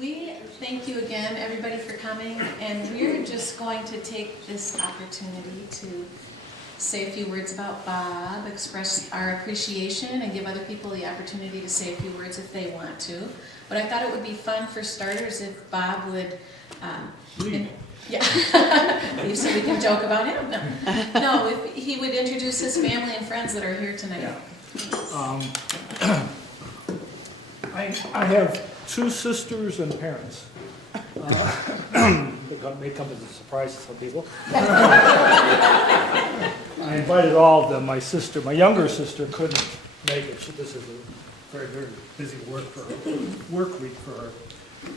We thank you again, everybody, for coming, and we're just going to take this opportunity to say a few words about Bob, express our appreciation, and give other people the opportunity to say a few words if they want to. But I thought it would be fun for starters if Bob would, yeah, so we can joke about him. No, if he would introduce his family and friends that are here tonight. Yeah. I have 2 sisters and parents. It may come as a surprise to some people. I invited all of them. My younger sister couldn't make it. This is a very, very busy work week for her.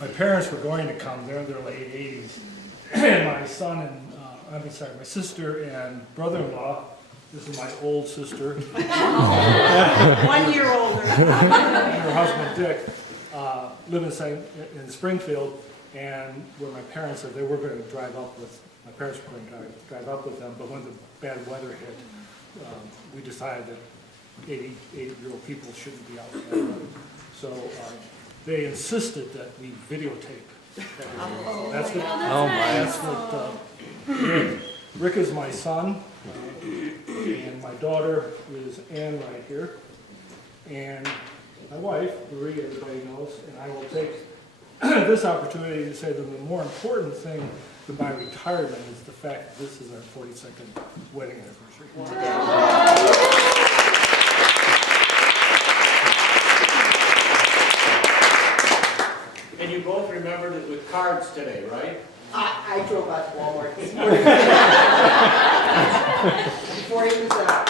My parents were going to come. They're in their late 80s. And my sister and brother-in-law, this is my old sister. 1 year older. And her husband, Dick, live in Springfield, and where my parents said they were going to drive up with, my parents were going to drive up with them, but when the bad weather hit, we decided that 80-year-old people shouldn't be out there. So they insisted that we videotape everything. That's what Rick is my son, and my daughter is Ann right here, and my wife, Marie, everybody knows, and I will take this opportunity to say that the more important thing than my retirement is the fact that this is our 42nd wedding anniversary. And you both remembered it with cards today, right? I drove out to Walmart this morning. Before he was up.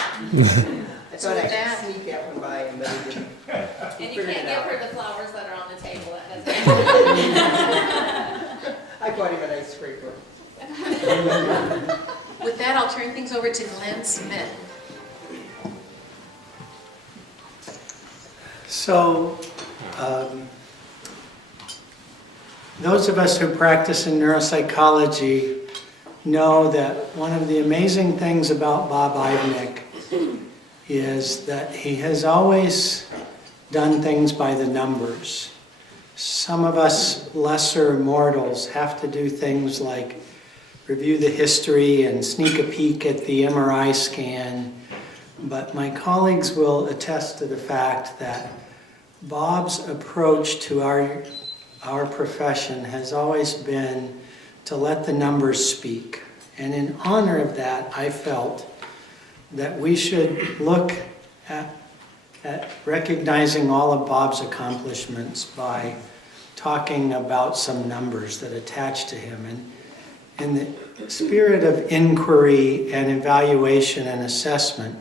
I thought I could sneak that one by him, but he didn't. And you can't give her the flowers that are on the table. I bought him an ice scraper. With that, I'll turn things over to Glenn Smith. So, those of us who practice in neuropsychology know that one of the amazing things about Bob Ivnick is that he has always done things by the numbers. Some of us lesser mortals have to do things like review the history and sneak a peek at the MRI scan, but my colleagues will attest to the fact that Bob's approach to our profession has always been to let the numbers speak. And in honor of that, I felt that we should look at recognizing all of Bob's accomplishments by talking about some numbers that attach to him. And in the spirit of inquiry and evaluation and assessment,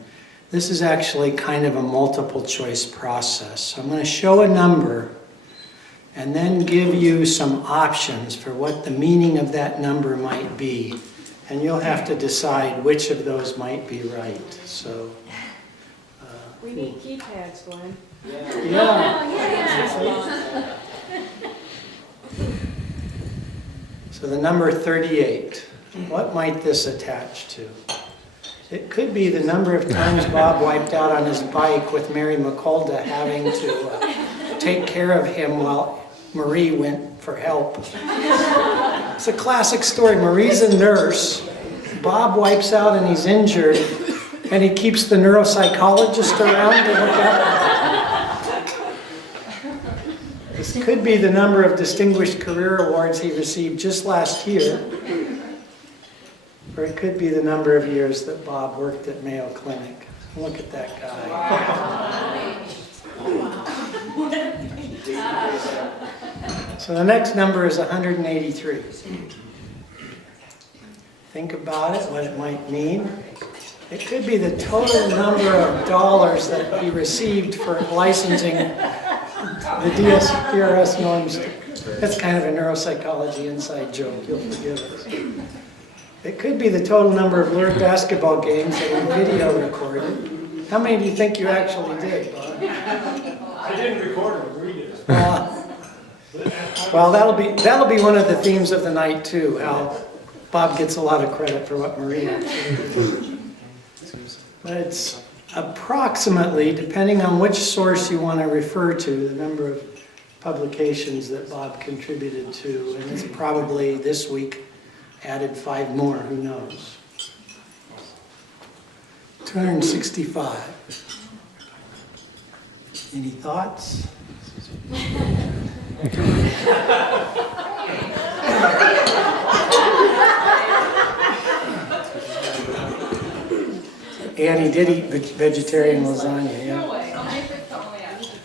this is actually kind of a multiple choice process. So I'm going to show a number and then give you some options for what the meaning of that number might be. And you'll have to decide which of those might be right. So, we need keypads, Glenn. yeah. So the number 38, what might this attach to? It could be the number of times Bob wiped out on his bike with Mary McCulda having to take care of him while Marie went for help. It's a classic story. Marie's a nurse. Bob wipes out and he's injured, and he keeps the neuropsychologist around to look at him. This could be the number of Distinguished Career Awards he received just last year. Or it could be the number of years that Bob worked at Mayo Clinic. Look at that guy. So the next number is 183. Think about it, what it might mean. It could be the total number of dollars that he received for licensing the DRS norms. That's kind of a neuropsychology inside joke, you'll forgive us. It could be the total number of learned basketball games that we video recorded. How many do you think you actually did, Bob? I didn't record them, Marie did. Well, that'll be one of the themes of the night too. How Bob gets a lot of credit for what Marie actually did. But approximately, depending on which source you want to refer to, the number of publications that Bob contributed to, and it's probably this week added 5 more, who knows. 265. Any thoughts? Annie did eat vegetarian lasagna, yeah. No way. I'll make it the only option.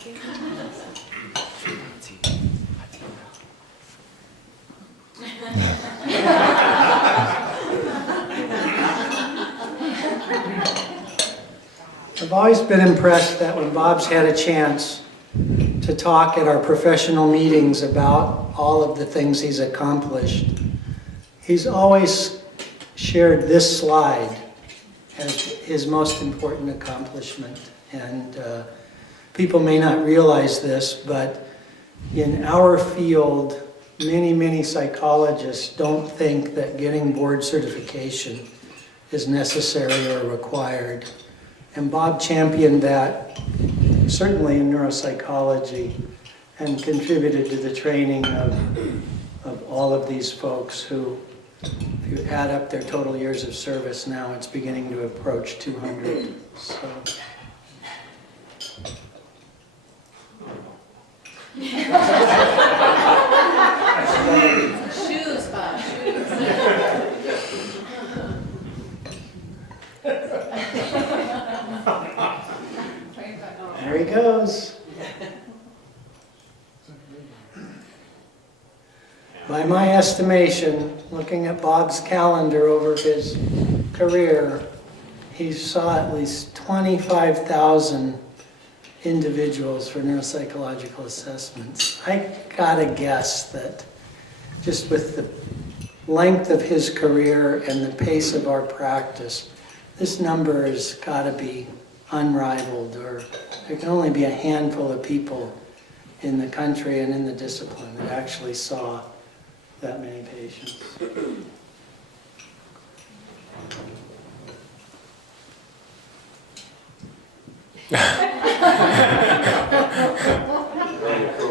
I've always been impressed that when Bob's had a chance to talk at our professional meetings about all of the things he's accomplished, he's always shared this slide as his most important accomplishment. And people may not realize this, but in our field, many psychologists don't think that getting board certification is necessary or required. And Bob championed that, certainly in neuropsychology, and contributed to the training of all of these folks who, if you add up their total years of service now, it's beginning to approach 200. So. Shoes, Bob, shoes. There he goes. By my estimation, looking at Bob's calendar over his career, he saw at least 25,000 individuals for neuropsychological assessments. I gotta guess that just with the length of his career and the pace of our practice, this number has gotta be unrivaled, or there can only be a handful of people in the country and in the discipline that actually saw that many patients.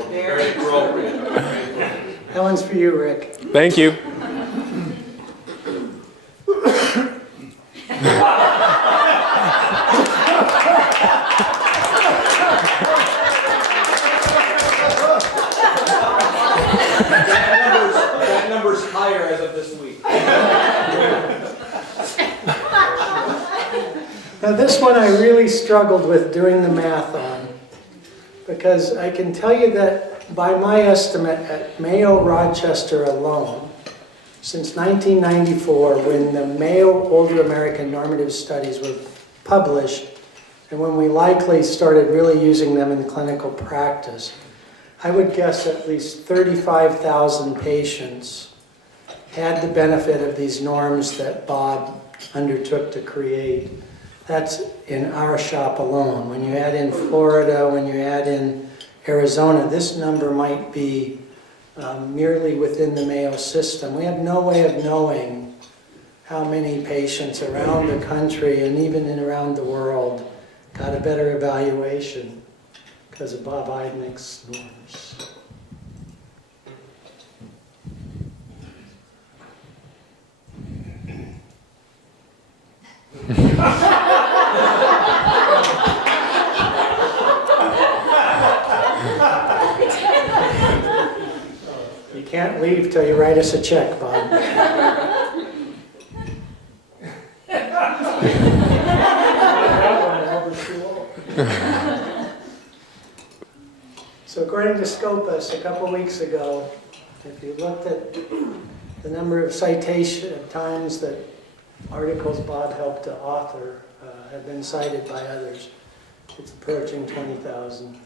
Very appropriate. That one's for you, Rick. Thank you. That number's higher as of this week. Now this one I really struggled with doing the math on, because I can tell you that by my estimate at Mayo Rochester alone, since 1994, when the Mayo Older American Normative Studies were published, and when we likely started really using them in clinical practice, I would guess at least 35,000 patients had the benefit of these norms that Bob undertook to create. That's in our shop alone. When you add in Florida, when you add in Arizona, this number might be merely within the Mayo system. We have no way of knowing how many patients around the country and even in around the world got a better evaluation because of Bob Eidnick's norms. You can't leave till you write us a check, Bob. So according to Scopus, a couple weeks ago, if you looked at the number of citation times that articles Bob helped to author have been cited by others, it's approaching 20,000.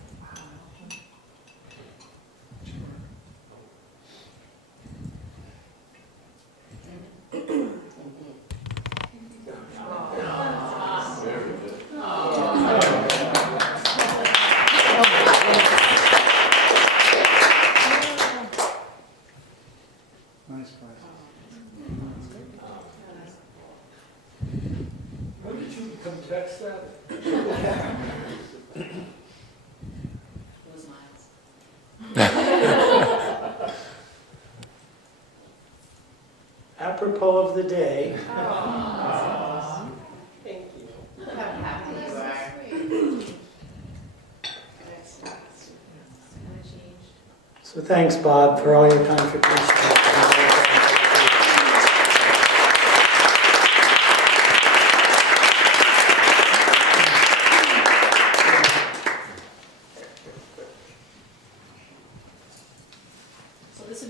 Nice prize. When did you come text that? So thanks, Bob, for all your contributions. So this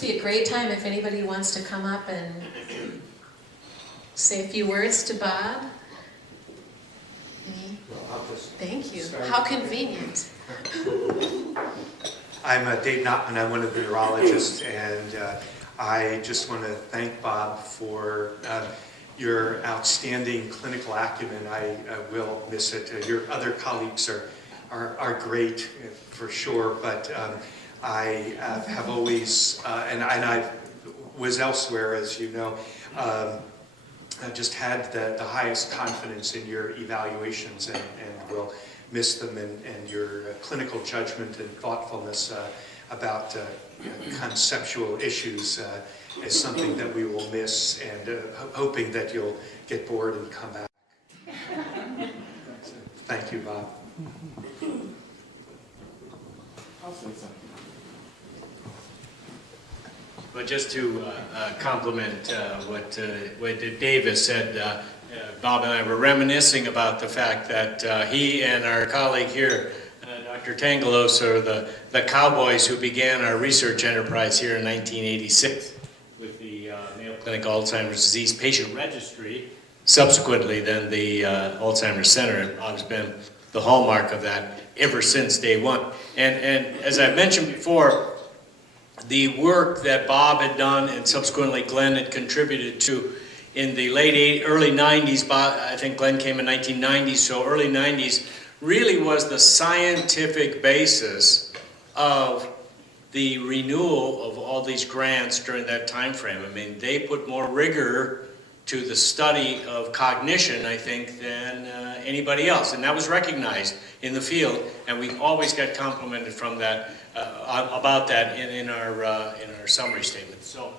would be a great time if anybody wants to come up and say a few words to Bob. Thank you. How convenient. I'm Dave Notman. I'm one of the neurologists, and I just want to thank Bob for your outstanding clinical acumen. I will miss it. Your other colleagues are great for sure, but I have always, and I was elsewhere, as you know, I just had the highest confidence in your evaluations, and will miss them, and your clinical judgment and thoughtfulness about conceptual issues is something that we will miss, and hoping that you'll get bored and come back. Thank you, Bob. I'll say something. But just to compliment what Dave has said, Bob and I were reminiscing about the fact that he and our colleague here, Dr. Tangelos, are the cowboys who began our research enterprise here in 1986 with the Mayo Clinic Alzheimer's Disease Patient Registry. Subsequently, then the Alzheimer's Center has been the hallmark of that ever since day one. And as I mentioned before, the work that Bob had done and subsequently Glenn had contributed to in the early 90s, I think Glenn came in 1990, so early 90s, really was the scientific basis of the renewal of all these grants during that time frame. I mean, they put more rigor to the study of cognition, I think, than anybody else, and that was recognized in the field, and we always got complimented from that about that in our summary statement. So,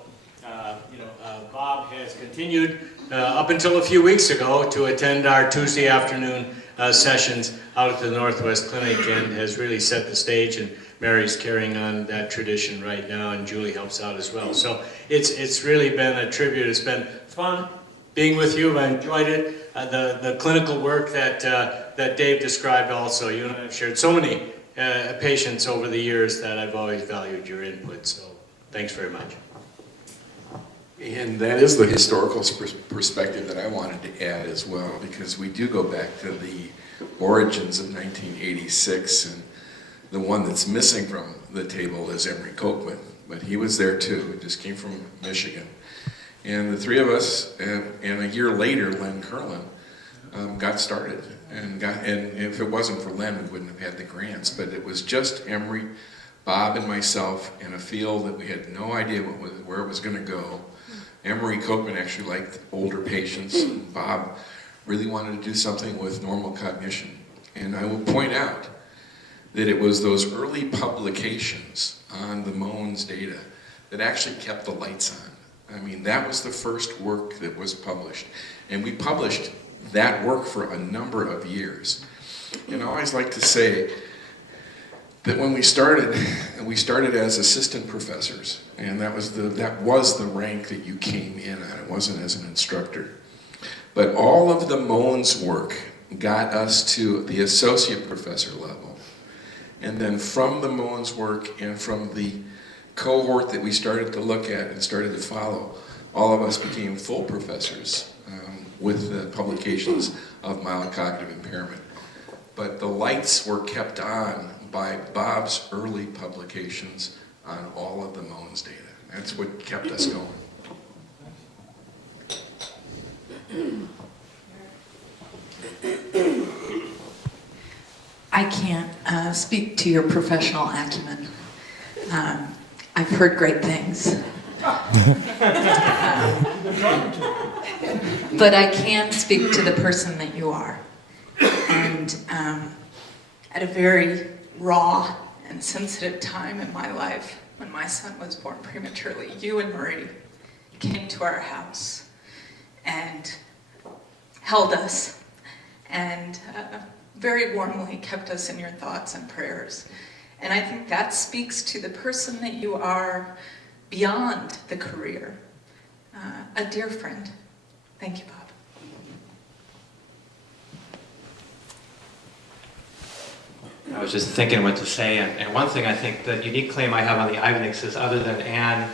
Bob has continued up until a few weeks ago to attend our Tuesday afternoon sessions out at the Northwest Clinic, and has really set the stage, and Mary's carrying on that tradition right now, and Julie helps out as well. So it's really been a tribute. It's been fun being with you. I enjoyed it. The clinical work that Dave described also. You and I have shared so many patients over the years that I've always valued your input. So thanks very much. And that is the historical perspective that I wanted to add as well, because we do go back to the origins of 1986, and the one that's missing from the table is Emery Kochman, but he was there too. He just came from Michigan. And the three of us, and a year later, Len Curlin, got started. And if it wasn't for Len, we wouldn't have had the grants, but it was just Emery, Bob, and myself in a field that we had no idea where it was going to go. Emery Kochman actually liked older patients, and Bob really wanted to do something with normal cognition. And I will point out that it was those early publications on the Mones data that actually kept the lights on. I mean, that was the first work that was published. And we published that work for a number of years. And I always like to say that when we started as assistant professors, and that was the rank that you came in at. It wasn't as an instructor. But all of the Mones work got us to the associate professor level. And then from the Mones work and from the cohort that we started to look at and started to follow, all of us became full professors with the publications of mild cognitive impairment. But the lights were kept on by Bob's early publications on all of the Mones data. That's what kept us going. I can't speak to your professional acumen. I've heard great things. But I can speak to the person that you are. And at a very raw and sensitive time in my life, when my son was born prematurely, you and Marie came to our house and held us and very warmly kept us in your thoughts and prayers. And I think that speaks to the person that you are beyond the career. A dear friend. Thank you, Bob. I was just thinking what to say, and one thing I think the unique claim I have on the Ivaniks is, other than Ann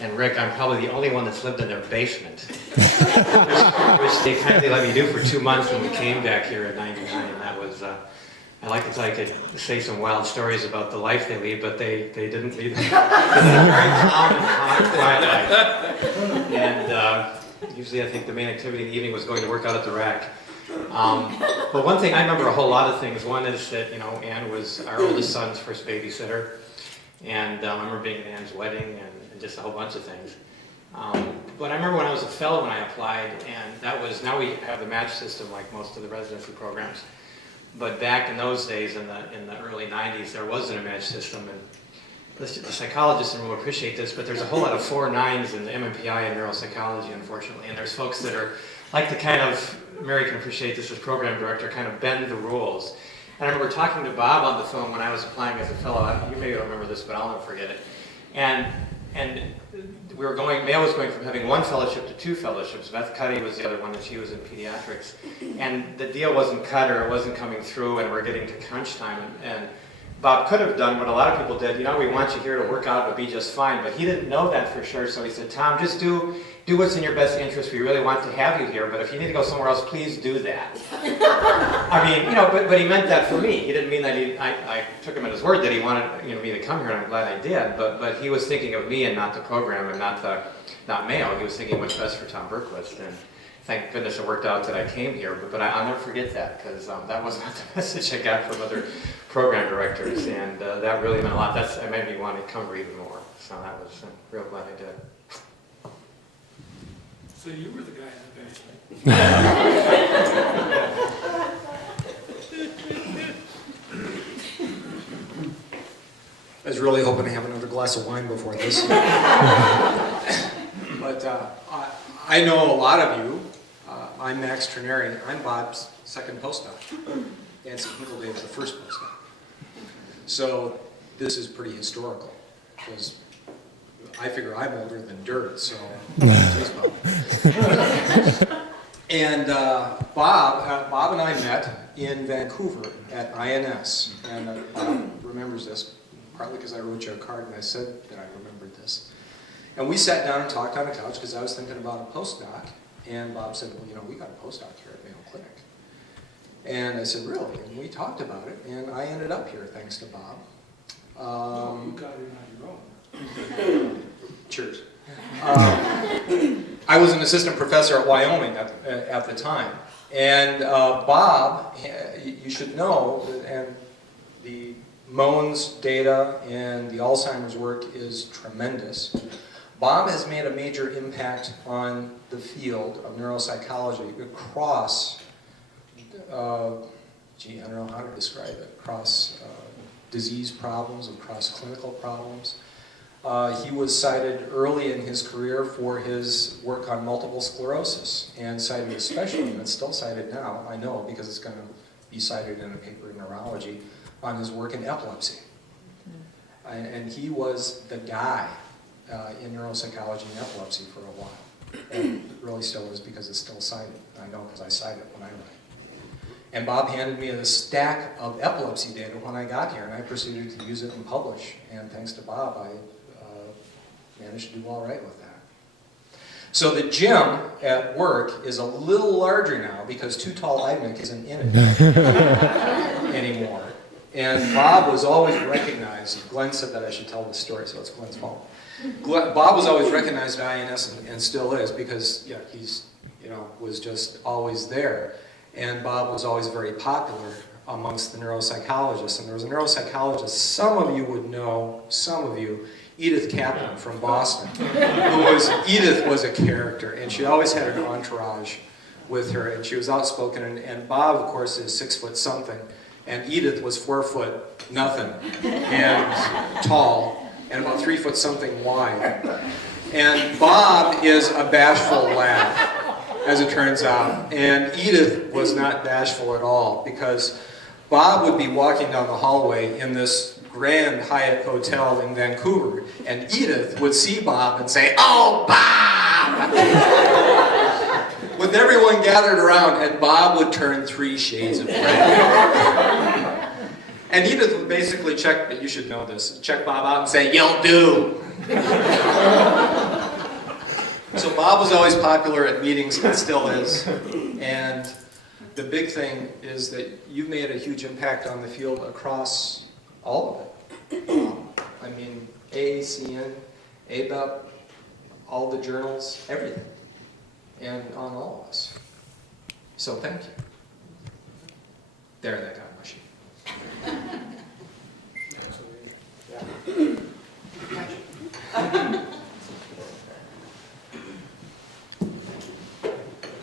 and Rick, I'm probably the only one that's lived in their basement, which they kindly let me do for 2 months when we came back here in '99, and that was, I could say some wild stories about the life they lead, but they didn't lead a very calm and quiet life. And usually I think the main activity in the evening was going to work out at the rack. But one thing, I remember a whole lot of things. One is that, Ann was our oldest son's first babysitter, and I remember being at Ann's wedding and just a whole bunch of things. But I remember when I was a fellow when I applied, and that was, now we have the match system like most of the residency programs. But back in those days, in the early 90s, there wasn't a match system, and the psychologists will appreciate this, but there's a whole lot of 4.9s in the MMPI and neuropsychology, unfortunately, and there's folks that are like to kind of, Mary can appreciate this as program director, kind of bend the rules. And I remember talking to Bob on the phone when I was applying as a fellow. You maybe don't remember this, but I'll never forget it. And we were going, Mayo was going from having 1 fellowship to 2 fellowships. Beth Cuddy was the other one, and she was in pediatrics. And the deal wasn't cut, or it wasn't coming through, and we're getting to crunch time. And Bob could have done what a lot of people did. We want you here to work out, it'll be just fine. But he didn't know that for sure, so he said, Tom, just do what's in your best interest. We really want to have you here, but if you need to go somewhere else, please do that. I mean, but he meant that for me. He didn't mean that I took him at his word that he wanted me to come here, and I'm glad I did. But he was thinking of me and not the program and not Mayo. He was thinking what's best for Tom Berquist. And thank goodness it worked out that I came here. But I'll never forget that, because that was not the message I got from other program directors, and that really meant a lot. That made me want to come here even more. So that was real glad I did. So you were the guy in the I was really hoping to have another glass of wine before this. But I know a lot of you. I'm Max Trineri. I'm Bob's second postdoc. Nancy Hinkledale was the first postdoc. So this is pretty historical, because I figure I'm older than dirt, so geez, Bob. And Bob and I met in Vancouver at INS, and Bob remembers this partly because I wrote you a card and I said that I remembered this. And we sat down and talked on a couch because I was thinking about a postdoc, and Bob said, well, we got a postdoc here at Mayo Clinic. And I said, really? And we talked about it, and I ended up here thanks to Bob. you got it on your own. Cheers. I was an assistant professor at Wyoming at the time. And Bob, you should know, and the Moen's data and the Alzheimer's work is tremendous. Bob has made a major impact on the field of neuropsychology across, I don't know how to describe it, across disease problems, across clinical problems. He was cited early in his career for his work on multiple sclerosis, and cited especially, and it's still cited now, I know, because it's going to be cited in a paper in neurology, on his work in epilepsy. And he was the guy in neuropsychology and epilepsy for a while. And it really still is, because it's still cited. I know because I cite it when I write. And Bob handed me a stack of epilepsy data when I got here, and I proceeded to use it and publish. And thanks to Bob, I managed to do all right with that. So the gym at work is a little larger now because Too Tall Ivanic isn't in it anymore. And Bob was always recognized. Glenn said that I should tell this story, so it's Glenn's fault. Bob was always recognized at INS and still is, because he's was just always there. And Bob was always very popular amongst the neuropsychologists. And there was a neuropsychologist, some of you would know, some of you, Edith Kaplan from Boston, Edith was a character, and she always had an entourage with her, and she was outspoken, and Bob, of course, is 6 foot something, and Edith was 4 foot nothing, and tall, and about 3 foot something wide. And Bob is a bashful lad, as it turns out, and Edith was not bashful at all, because Bob would be walking down the hallway in this Grand Hyatt Hotel in Vancouver, and Edith would see Bob and say, "Oh, Bob!" With everyone gathered around, and Bob would turn 3 shades of red. And Edith would basically check, but you should know this, check Bob out and say, "You'll do." So Bob was always popular at meetings, and still is. And the big thing is that you've made a huge impact on the field across all of it. I mean, AACN, ABEP, all the journals, everything. And on all of us. So thank you. There, that got mushy.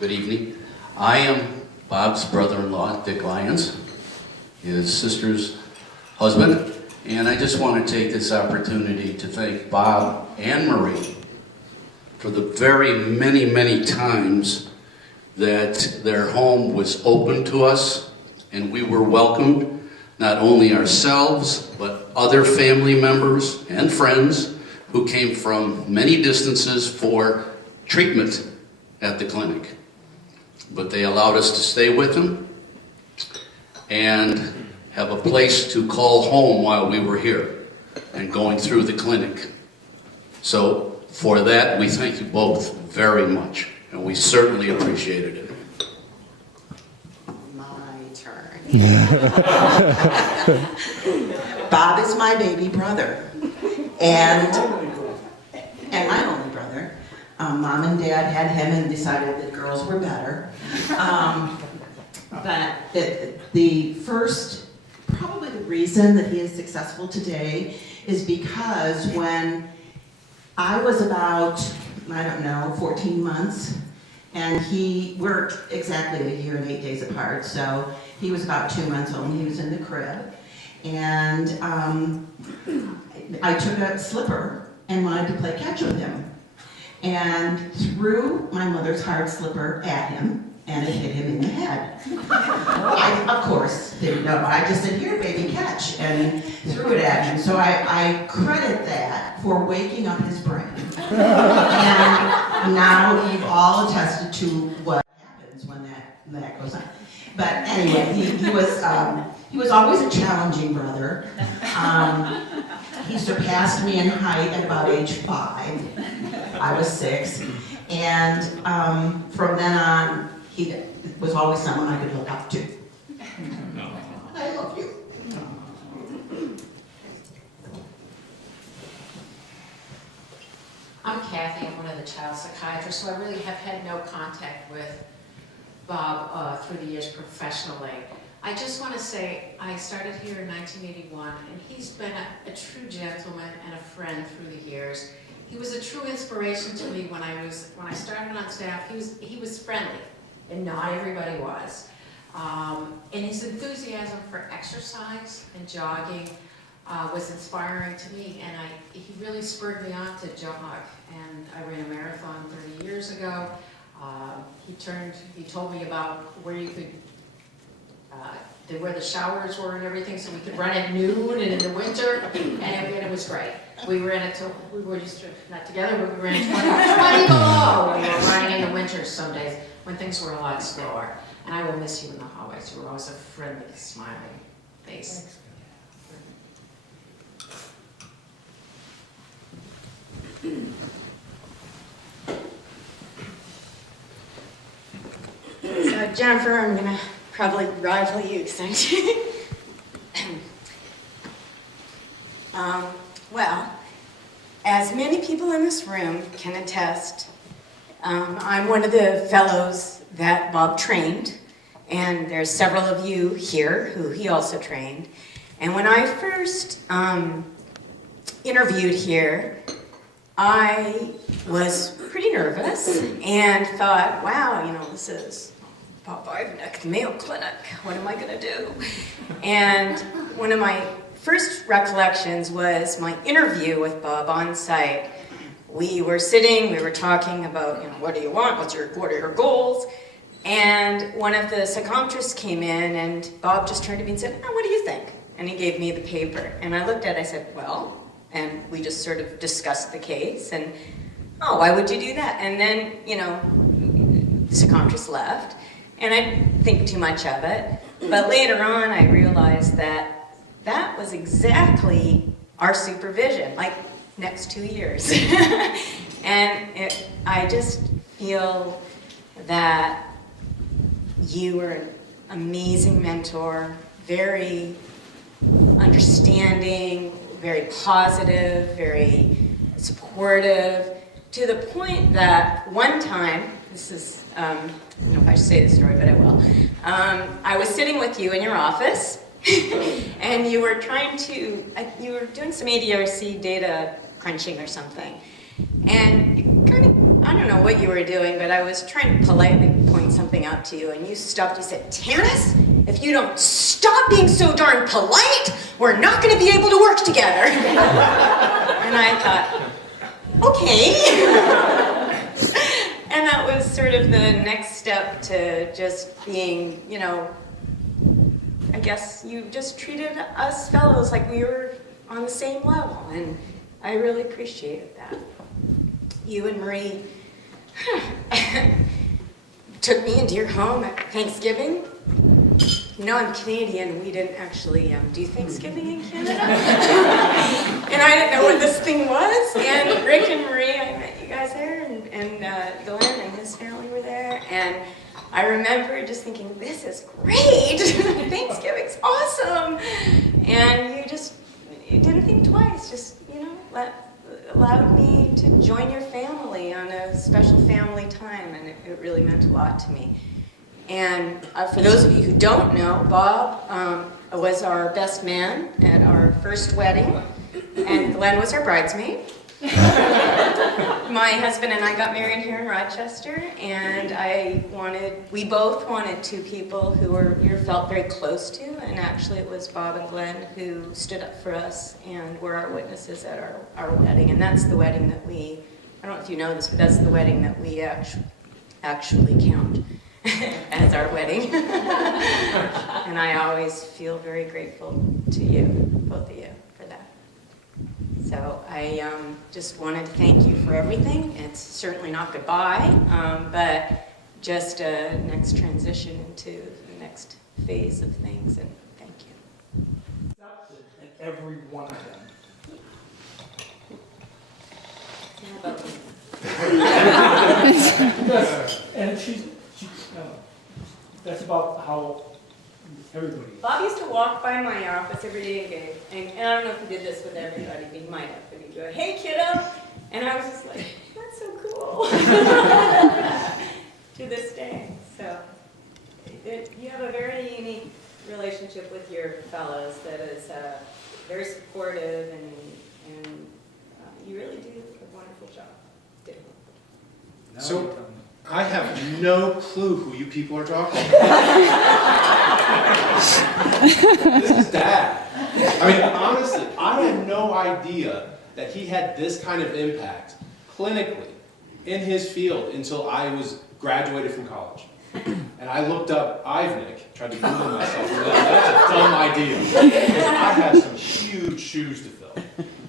Good evening. I am Bob's brother-in-law, Dick Lyons, his sister's husband, and I just want to take this opportunity to thank Bob and Marie for the very many times that their home was open to us and we were welcomed, not only ourselves, but other family members and friends who came from many distances for treatment at the clinic. But they allowed us to stay with them and have a place to call home while we were here and going through the clinic. So for that, we thank you both very much, and we certainly appreciated it. My turn. Bob is my baby brother, and my only brother. Mom and Dad had him and decided that girls were better. But the first, probably the reason that he is successful today is because when I was about, 14 months, and we're exactly a year and 8 days apart, so he was about 2 months old and he was in the crib. And I took a slipper and wanted to play catch with him, and threw my mother's hard slipper at him, and it hit him in the head. I, of course, didn't know. I just said, "Here, baby, catch," and threw it at him. So I credit that for waking up his brain. And now you've all attested to what happens when that goes on. But anyway, he was always a challenging brother. He surpassed me in height at about age 5. I was 6. And from then on, he was always someone I could look up to. I love you. I'm Kathy, I'm one of the child psychiatrists, so I really have had no contact with Bob through the years professionally. I just want to say, I started here in 1981, and he's been a true gentleman and a friend through the years. He was a true inspiration to me when I started on staff. He was friendly, and not everybody was. And his enthusiasm for exercise and jogging was inspiring to me, and he really spurred me on to jog. And I ran a marathon 30 years ago. He told me about where you could, where the showers were and everything, so we could run at noon and in the winter, and it was great. We ran it we were just not together, but we ran 20 below. We were running in the winters some days when things were a lot slower. And I will miss you in the hallways. You were always a friendly, smiling face. So Jennifer, I'm gonna probably rival you, essentially. Well, as many people in this room can attest, I'm one of the fellows that Bob trained, and there's several of you here who he also trained. And when I first interviewed here, I was pretty nervous and thought, wow, this is Bob Ivanick, the Mayo Clinic. What am I going to do? And one of my first recollections was my interview with Bob on site. We were sitting, we were talking about, what do you want? What are your goals? And one of the psychometrists came in, and Bob just turned to me and said, what do you think? and he gave me the paper. And I looked at it, I said, well, and we just sort of discussed the case, and, oh, why would you do that? And then, you know, the psychiatrist left, and I didn't think too much of it. But later on, I realized that that was exactly our supervision, like next 2 years. And I just feel that you were an amazing mentor, very understanding, very positive, very supportive, to the point that one time, this is, I don't know if I should say this story, but I will. I was sitting with you in your office, and you were you were doing some ADRC data crunching or something. And you kind of, I don't know what you were doing, but I was trying to politely point something out to you, and you stopped. You said, Tanis, if you don't stop being so darn polite, we're not going to be able to work together. And I thought, okay. And that was sort of the next step to just being, you know, I guess you just treated us fellows like we were on the same level, and I really appreciated that. You and Marie took me into your home at Thanksgiving. You know, I'm Canadian. We didn't actually do Thanksgiving in Canada. And I didn't know what this thing was. And Rick and Marie, I met you guys there, and Glenn and his family were there. And I remember just thinking, this is great. Thanksgiving's awesome. And you didn't think twice. Just, you know, allowed me to join your family on a special family time. And it really meant a lot to me. And for those of you who don't know, Bob was our best man at our first wedding, and Glenn was our bridesmaid. My husband and I got married here in Rochester, and we both wanted two people who we felt very close to, and actually it was Bob and Glenn who stood up for us and were our witnesses at our wedding. And that's the wedding that I don't know if you know this, but that's the wedding that we actually count as our wedding. And I always feel very grateful to you, both of you, for that. So I just wanted to thank you for everything. It's certainly not goodbye, but just a next transition into the next phase of things, and thank you. And every one of them. And that's about how everybody is. Bob used to walk by my office every day and I don't know if he did this with everybody, but he might have, but he'd go, hey kiddo, and I was just like, that's so cool. To this day. So you have a very unique relationship with your fellows that is very supportive, and you really do a wonderful job. So, I have no clue who you people are talking about. This is Dad. I mean, honestly, I had no idea that he had this kind of impact clinically in his field until I was graduated from college. And I looked up Ivnik, tried to Google myself, and that's a dumb idea. Because I have some huge shoes to fill.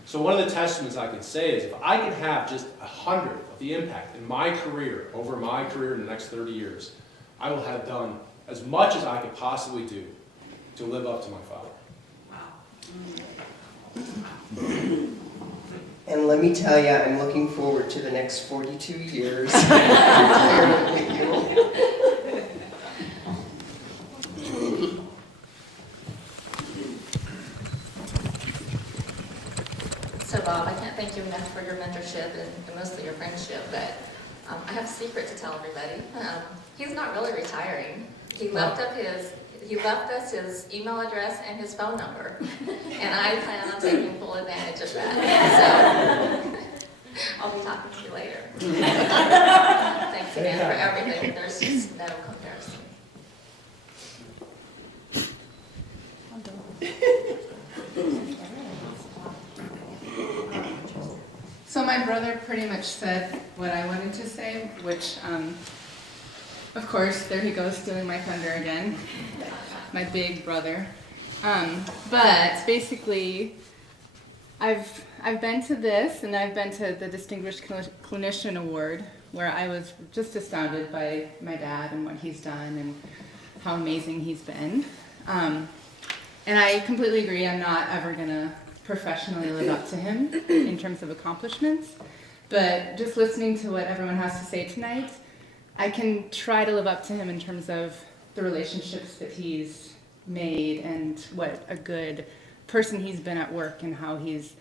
So one of the testaments I can say is if I could have just 100 of the impact in my career, over my career in the next 30 years, I will have done as much as I could possibly do to live up to my father. Wow. And let me tell you, I'm looking forward to the next 42 years. With you. So Bob, I can't thank you enough for your mentorship and mostly your friendship, but I have a secret to tell everybody. He's not really retiring. He left us his email address and his phone number, and I plan on taking full advantage of that. So I'll be talking to you later. Thanks again for everything. There's just no comparison. So my brother pretty much said what I wanted to say, which, of course, there he goes stealing my thunder again, my big brother. But basically, I've been to this, and I've been to the Distinguished Clinician Award, where I was just astounded by my dad and what he's done and how amazing he's been. And I completely agree, I'm not ever gonna professionally live up to him in terms of accomplishments, but just listening to what everyone has to say tonight, I can try to live up to him in terms of the relationships that he's made and what a good person he's been at work and how he's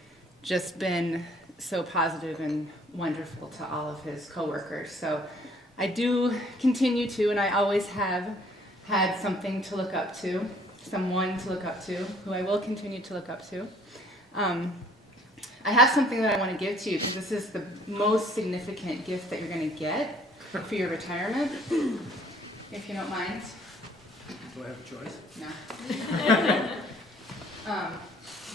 just been so positive and wonderful to all of his coworkers. So I do continue to, and I always have had something to look up to, someone to look up to, who I will continue to look up to. I have something that I want to give to you because this is the most significant gift that you're going to get for your retirement, if you don't mind. Do I have a choice? No.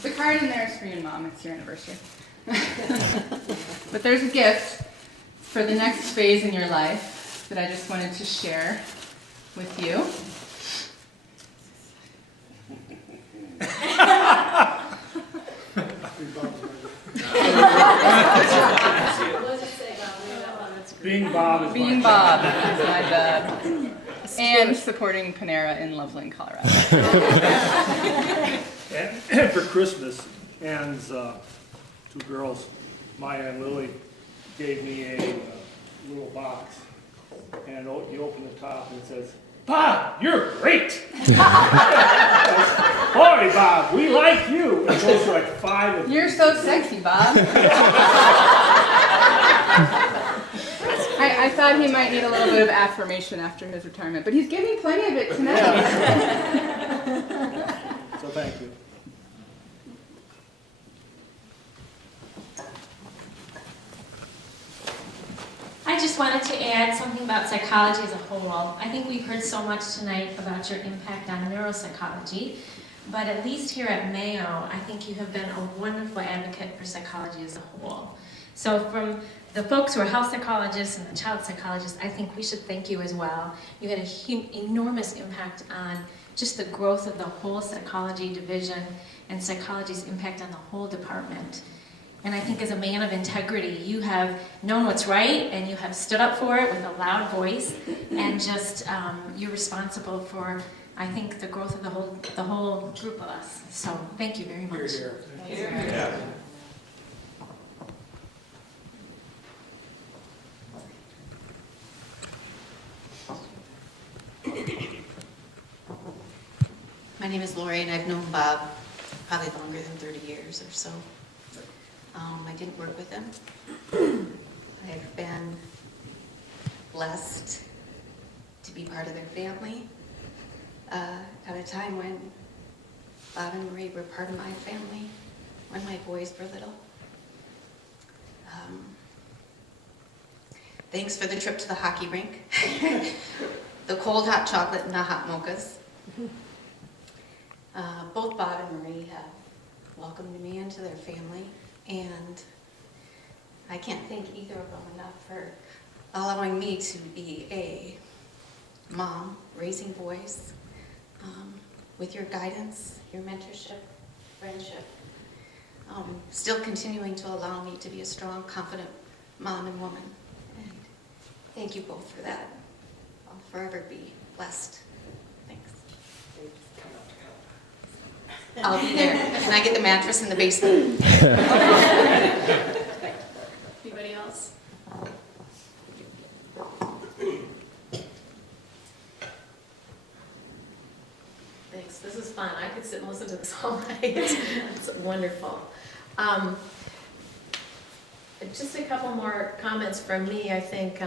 The card in there is for you and Mom. It's your anniversary. But there's a gift for the next phase in your life that I just wanted to share with you. Being Bob is Being Bob is my bad. And supporting Panera in Loveland, Colorado. And for Christmas, Ann's two girls, Maya and Lily, gave me a little box. And you open the top and it says, "Bob, you're great!" "Boy, Bob, we like you." It goes for like 5 of them. You're so sexy, Bob. I thought he might need a little bit of affirmation after his retirement, but he's giving plenty of it tonight. Yeah. So thank you. I just wanted to add something about psychology as a whole. I think we've heard so much tonight about your impact on neuropsychology, but at least here at Mayo, I think you have been a wonderful advocate for psychology as a whole. So from the folks who are health psychologists and the child psychologists, I think we should thank you as well. You had an enormous impact on just the growth of the whole psychology division and psychology's impact on the whole department. And I think as a man of integrity, you have known what's right and you have stood up for it with a loud voice, and just you're responsible for, I think, the growth of the whole group of us. So thank you very much. Here, here. Yeah. My name is Lori, and I've known Bob probably longer than 30 years or so. I didn't work with him. I've been blessed to be part of their family at a time when Bob and Marie were part of my family when my boys were little. Thanks for the trip to the hockey rink, the cold hot chocolate and the hot mochas. Both Bob and Marie have welcomed me into their family, and I can't thank either of them enough for allowing me to be a mom, raising boys, with your guidance, your mentorship, friendship, still continuing to allow me to be a strong, confident mom and woman. And thank you both for that. I'll forever be blessed. Thanks. I'll be there. Can I get the mattress in the basement? Anybody else? Thanks. This is fun. I could sit and listen to this all night. It's wonderful. Just a couple more comments from me. I think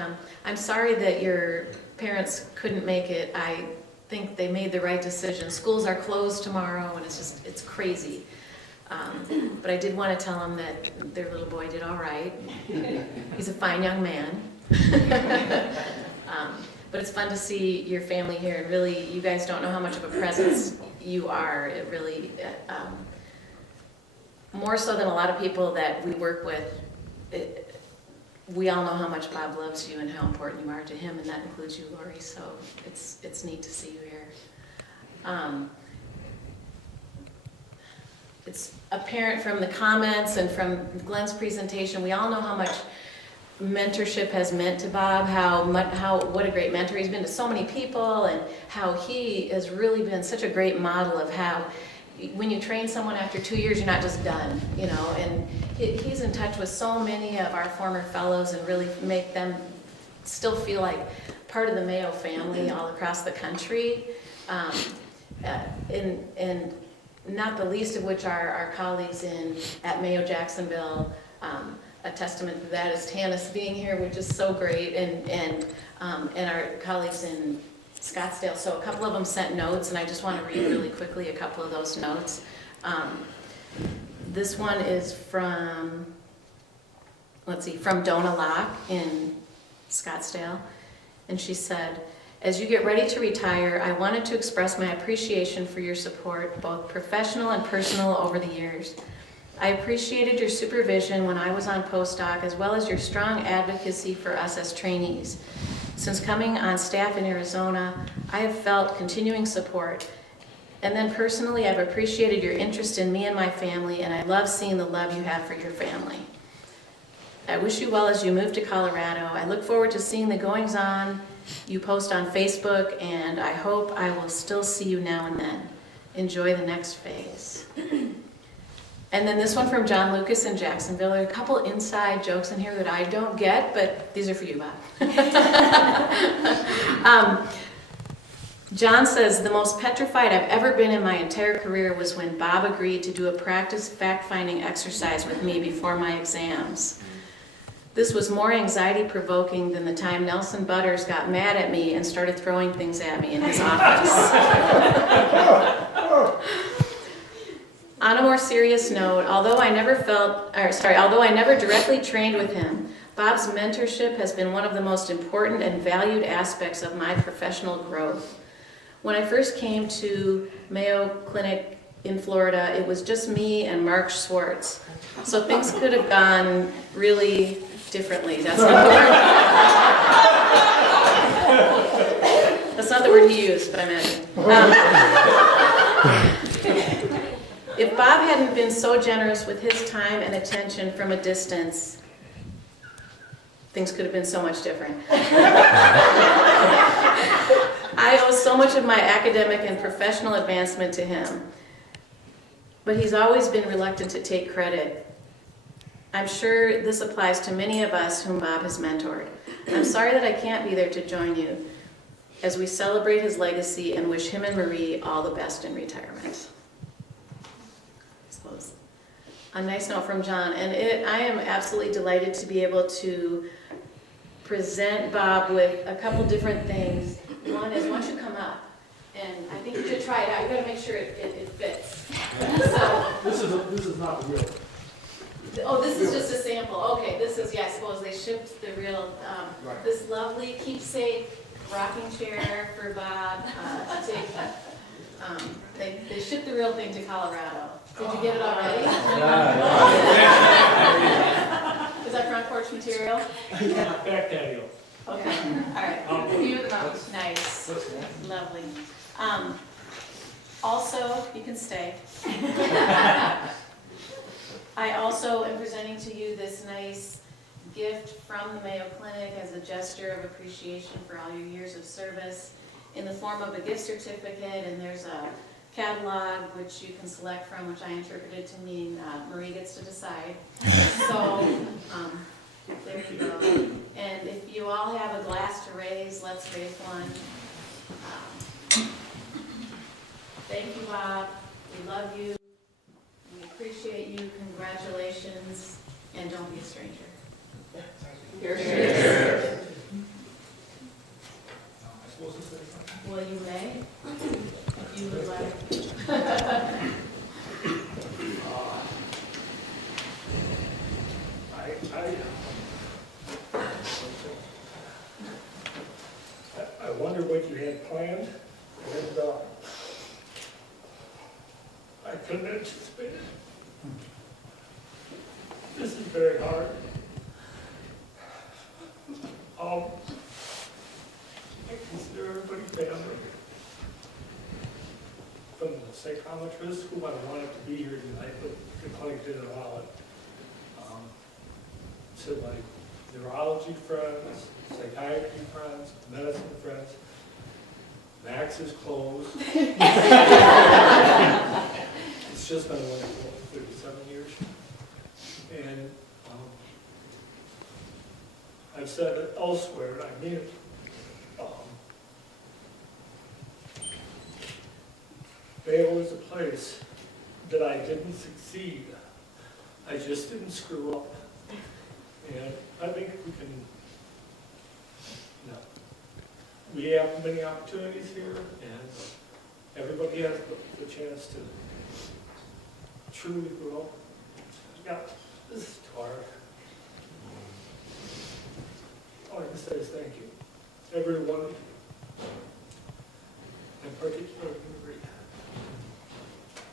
I'm sorry that your parents couldn't make it. I think they made the right decision. Schools are closed tomorrow, and it's crazy. But I did want to tell them that their little boy did all right. He's a fine young man. But it's fun to see your family here, and really, you guys don't know how much of a presence you are. It really, more so than a lot of people that we work with, we all know how much Bob loves you and how important you are to him, and that includes you, Lori, so it's neat to see you here. it's apparent from the comments and from Glenn's presentation, we all know how much mentorship has meant to Bob, what a great mentor he's been to so many people, and how he has really been such a great model of how when you train someone after 2 years, you're not just done, you know, and he's in touch with so many of our former fellows and really make them still feel like part of the Mayo family all across the country. And not the least of which are our colleagues at Mayo Jacksonville. A testament to that is Tanis being here, which is so great, and our colleagues in Scottsdale. So a couple of them sent notes, and I just want to read really quickly a couple of those notes. This one is from, from Donna Locke in Scottsdale, and she said, "As you get ready to retire, I wanted to express my appreciation for your support, both professional and personal, over the years. I appreciated your supervision when I was on postdoc, as well as your strong advocacy for us as trainees. Since coming on staff in Arizona, I have felt continuing support. And then personally, I've appreciated your interest in me and my family, and I love seeing the love you have for your family. I wish you well as you move to Colorado. I look forward to seeing the goings-on you post on Facebook, and I hope I will still see you now and then. Enjoy the next phase." And then this one from John Lucas in Jacksonville. There are a couple inside jokes in here that I don't get, but these are for you, Bob. John says, "The most petrified I've ever been in my entire career was when Bob agreed to do a practice fact-finding exercise with me before my exams. This was more anxiety-provoking than the time Nelson Butters got mad at me and started throwing things at me in his office." On a more serious note, although I never directly trained with him, Bob's mentorship has been one of the most important and valued aspects of my professional growth. When I first came to Mayo Clinic in Florida, it was just me and Mark Schwartz. So things could have gone really differently. That's not the word he used, but I meant. If Bob hadn't been so generous with his time and attention from a distance, things could have been so much different. I owe so much of my academic and professional advancement to him, but he's always been reluctant to take credit. I'm sure this applies to many of us whom Bob has mentored. I'm sorry that I can't be there to join you as we celebrate his legacy and wish him and Marie all the best in retirement." A nice note from John, and I am absolutely delighted to be able to present Bob with a couple different things. One is, why don't you come up, and I think you should try it out. You got to make sure it fits. So, this is not real. Oh, this is just a sample. Okay, this is, yeah, I suppose they shipped the real, this lovely keepsake rocking chair for Bob to take. They shipped the real thing to Colorado. Did you get it already? Is that front porch material? Back patio. Okay, all right. View of the mountains, nice, lovely. Also, you can stay. I also am presenting to you this nice gift from the Mayo Clinic as a gesture of appreciation for all your years of service in the form of a gift certificate, and there's a catalog which you can select from, which I interpreted to mean Marie gets to decide. So there you go. And if you all have a glass to raise, let's raise one. Thank you, Bob. We love you. We appreciate you. Congratulations. And don't be a stranger. Here. Well, you may, if you would like. I wonder what you had planned, and I couldn't anticipate it. This is very hard. I consider everybody family. From the psychometrist who I wanted to be here tonight, but the clinic didn't allow it. To my neurology friends, psychiatry friends, medicine friends, Max is closed. It's just been wonderful, 37 years. And I've said it elsewhere, and I mean it. Mayo is a place that I didn't succeed. I just didn't screw up. And I think we can, we have many opportunities here, and everybody has the chance to truly grow. Yeah, this is too hard. All I can say is thank you. Everyone, and particularly,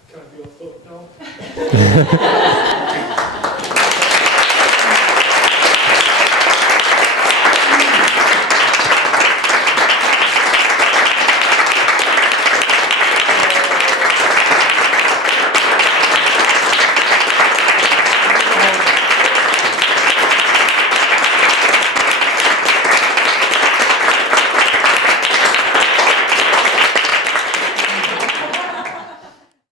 can I be on foot now?